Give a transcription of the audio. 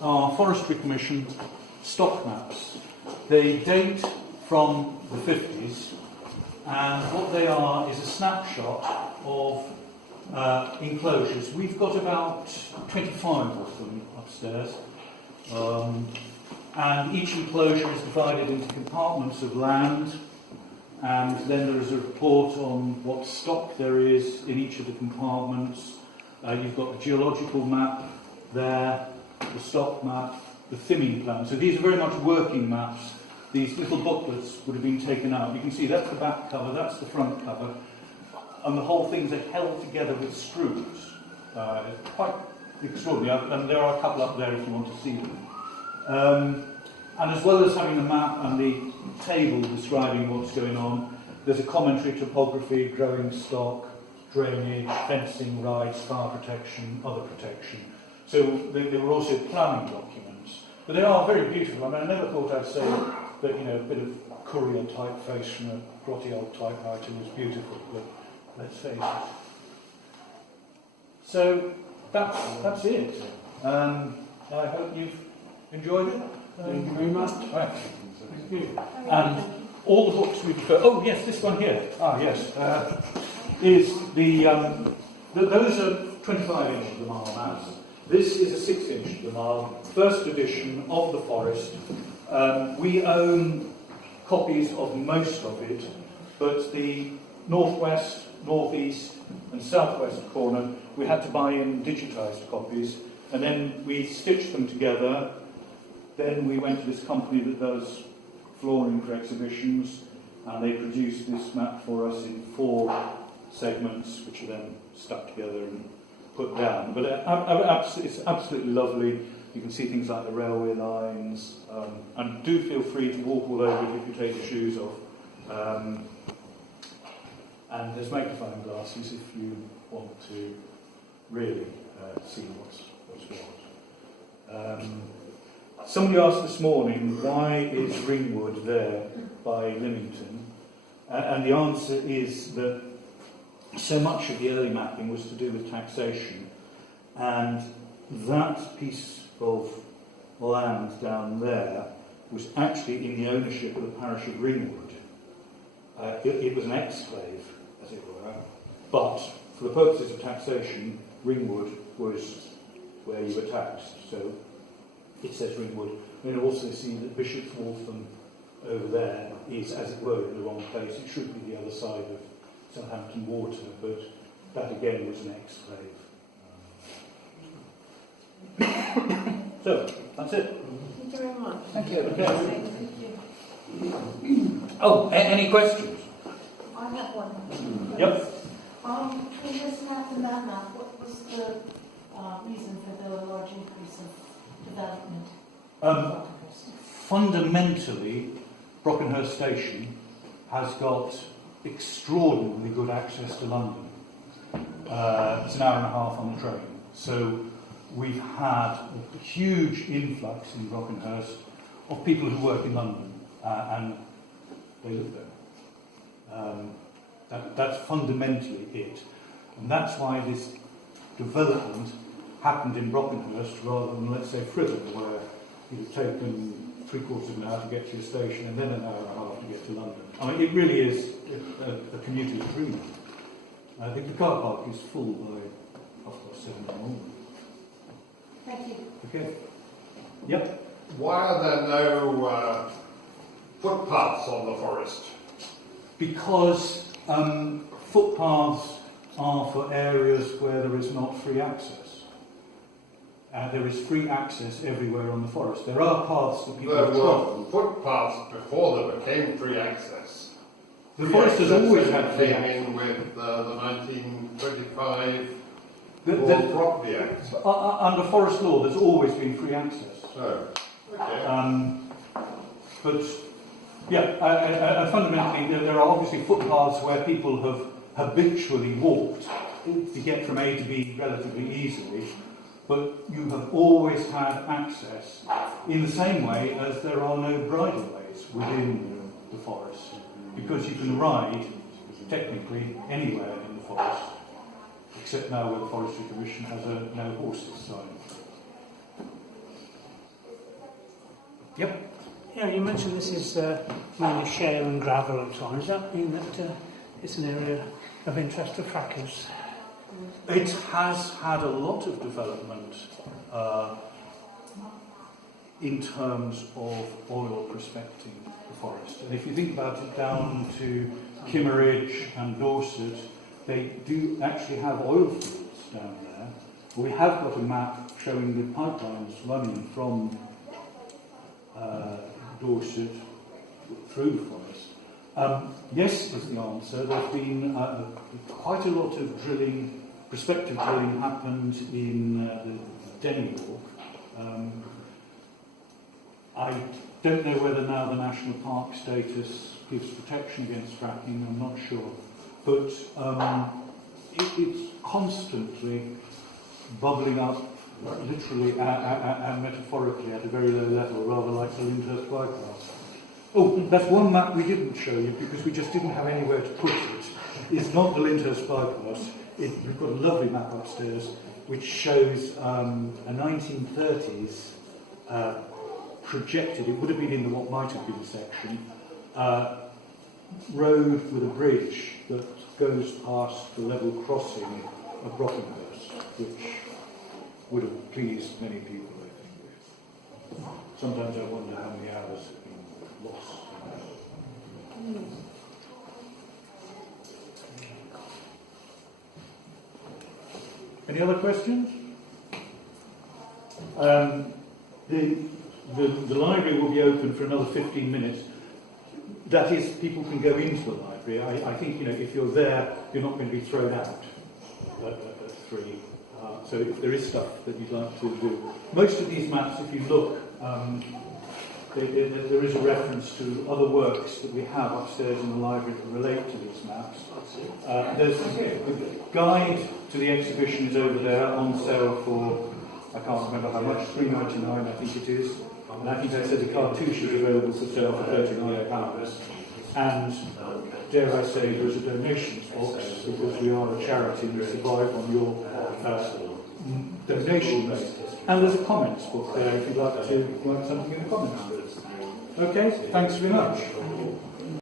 are Forestry Commission stock maps. They date from the 50s, and what they are is a snapshot of enclosures. We've got about 25 of them upstairs, and each enclosure is divided into compartments of land, and then there is a report on what stock there is in each of the compartments. You've got the geological map there, the stock map, the thinning plan. So these are very much working maps. These little booklets would have been taken out. You can see that's the back cover, that's the front cover, and the whole things are held together with screws. It's quite extraordinary, and there are a couple up there if you want to see them. And as well as having the map and the table describing what's going on, there's a commentary, topography, growing stock, drainage, fencing, rights, fire protection, other protection. So they were also planning documents. But they are very beautiful. I mean, I never thought I'd say that, you know, a bit of Courier typeface from a grotty old typewriter was beautiful, but let's face it. So that's it. I hope you've enjoyed it. Thank you very much. Right. Thank you. And all the books we refer. Oh yes, this one here. Ah yes, is the those are 25-inch Lamarr maps. This is a 6-inch Lamarr, first edition of the Forest. We own copies of most of it, but the northwest, northeast, and southwest corner we had to buy in digitised copies, and then we stitched them together. Then we went to this company that does flooring for exhibitions, and they produced this map for us in 4 segments, which are then stuck together and put down. But it's absolutely lovely. You can see things like the railway lines, and do feel free to walk all over it if you take your shoes off. And there's magnifying glasses if you want to really see what's what. Somebody asked this morning, why is Ringwood there by Lymington? And the answer is that so much of the early mapping was to do with taxation, and that piece of land down there was actually in the ownership of the parish of Ringwood. It was an exclave, as it were, but for the purposes of taxation, Ringwood was where you were taxed. So it says Ringwood. You can also see that Bishop's Waltham over there is, as it were, in the wrong place. It should be the other side of Southampton Water, but that again was an exclave. So, that's it. Thank you very much. Thank you. Okay. Thank you. Oh, any questions? I have one. Yep. In this map and that map, what was the reason for the large increase of development? Fundamentally, Brockenhurst Station has got extraordinarily good access to London. It's an hour and a half on the train. So we've had a huge influx in Brockenhurst of people who work in London, and they live there. That's fundamentally it. And that's why this development happened in Brockenhurst rather than, let's say, Fritham, where it's taken 3/4 of an hour to get to your station and then an hour and a half to get to London. I mean, it really is a commuter's dream. I think the car park is full by 7:30 in the morning. Thank you. Okay. Yep. Why are there no footpaths on the forest? Because footpaths are for areas where there is not free access. There is free access everywhere on the forest. There are paths that people There have were trodden. footpaths before there became free access. The forest has always had free came access. in with the 1925 The- Rural Property Act. Under forest law, there's always been free access. So, okay. But, yeah, fundamentally, there are obviously footpaths where people have habitually walked to get from A to B relatively easily, but you have always had access in the same way as there are no bridleways within the forest, because you can ride, technically, anywhere in the forest, except now where the Forestry Commission has a no horses sign. Yep. Yeah, you mentioned this is mainly shale and gravel and so on. Does that mean that it's an area of interest to frackers? It has had a lot of development in terms of oil prospecting the forest. And if you think about it down to Kimmeridge and Dorset, they do actually have oil fields down there. We have got a map showing the pipelines running from Dorset through the forest. Yes is the answer. There's been quite a lot of drilling, prospective drilling happened in the Denny Walk. I don't know whether now the national park status gives protection against fracking, I'm not sure. But it's constantly bubbling up, literally and metaphorically, at a very low level, rather like the Lyndhurst bypass. Oh, that's one map we didn't show you because we just didn't have anywhere to put it. It's not the Lyndhurst bypass. We've got a lovely map upstairs which shows a 1930s projected, it would have been in the what might have been section, road with a bridge that goes past the level crossing of Brockenhurst, which would have pleased many people, I think. Sometimes I wonder how many hours have been lost. Any other questions? The library will be open for another 15 minutes. That is, people can go into the library. I think, if you're there, you're not going to be thrown out at 3. So if there is stuff that you'd like to do. Most of these maps, if you look, there is a reference to other works that we have upstairs in the library that relate to these maps. There's the guide to the exhibition is over there on sale for, I can't remember how much, £3.99 I think it is. And I think I said the cartouche is available for sale for £39. And dare I say, there is a donations box because we are a charity and we survive on your donations. And there's a comments book there if you'd like to write something in the comments. Okay, thanks very much.